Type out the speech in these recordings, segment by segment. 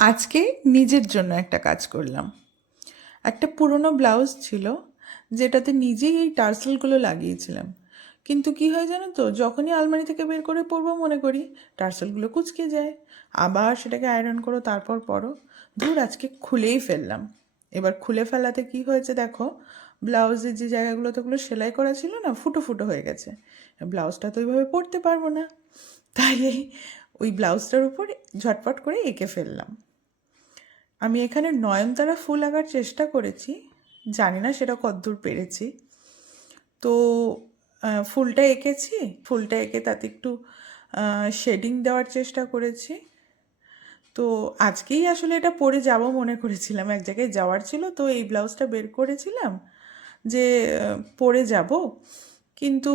আজকে নিজের জন্য একটা কাজ করলাম। একটা পুরনো ব্লাউজ ছিল যেটাতে নিজেই এই টার্সেলগুলো লাগিয়েছিলাম, কিন্তু কি হয় জানো তো, যখনই আলমারি থেকে বের করে পরবো মনে করি টার্সেলগুলো কুঁচকে যায়। আবার সেটাকে আয়রন করো, তারপর পরো। ধুর, আজকে খুলেই ফেললাম। এবার খুলে ফেলাতে কি হয়েছে দেখো, ব্লাউজের যে জায়গাগুলোতে ওগুলো সেলাই করা ছিল না, ফুটো ফুটো হয়ে গেছে। ব্লাউজটা তো ওইভাবে পরতে পারবো না, তাই ওই ব্লাউজটার উপর ঝটপট করে এঁকে ফেললাম। আমি এখানে নয়নতারা ফুল আঁকার চেষ্টা করেছি, জানি না সেটা কতদূর পেরেছি। তো ফুলটা এঁকেছি, ফুলটা এঁকে তাতে একটু শেডিং দেওয়ার চেষ্টা করেছি। তো আজকেই আসলে এটা পরে যাব মনে করেছিলাম, এক জায়গায় যাওয়ার ছিল, তো এই ব্লাউজটা বের করেছিলাম যে পরে যাব। কিন্তু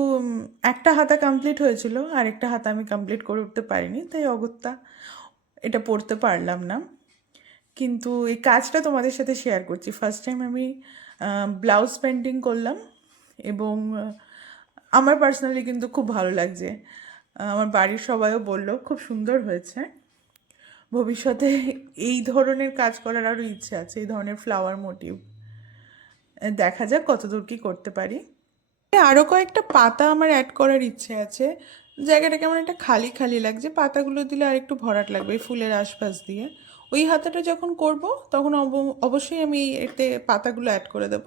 একটা হাতা কমপ্লিট হয়েছিল, আরেকটা হাতা আমি কমপ্লিট করে উঠতে পারিনি, তাই অগত্যা এটা পরতে পারলাম না। কিন্তু এই কাজটা তোমাদের সাথে শেয়ার করছি, ফার্স্ট টাইম আমি ব্লাউজ পেন্টিং করলাম। এবং আমার পার্সোনালি কিন্তু খুব ভালো লাগছে। আমার বাড়ির সবাইও বলল খুব সুন্দর হয়েছে। ভবিষ্যতে এই ধরনের কাজ করার আরও ইচ্ছে আছে, এই ধরনের ফ্লাওয়ার মোটিভ। দেখা যাক কতদূর কী করতে পারি। আরও কয়েকটা পাতা আমার অ্যাড করার ইচ্ছে আছে। জায়গাটা কেমন একটা খালি খালি লাগছে, পাতাগুলো দিলে আর একটু ভরাট লাগবে এই ফুলের আশপাশ দিয়ে। ওই হাতাটা যখন করব তখন অবশ্যই আমি এতে পাতাগুলো অ্যাড করে দেব।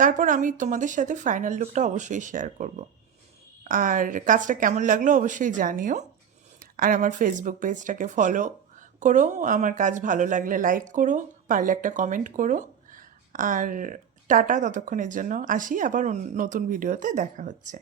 তারপর আমি তোমাদের সাথে ফাইনাল লুকটা অবশ্যই শেয়ার করব। আর কাজটা কেমন লাগলো অবশ্যই জানিও। আর আমার ফেসবুক পেজটাকে ফলো করো, আমার কাজ ভালো লাগলে লাইক করো, পারলে একটা কমেন্ট করো। আর টাটা, ততক্ষণের জন্য আসি, আবার নতুন ভিডিওতে দেখা হচ্ছে।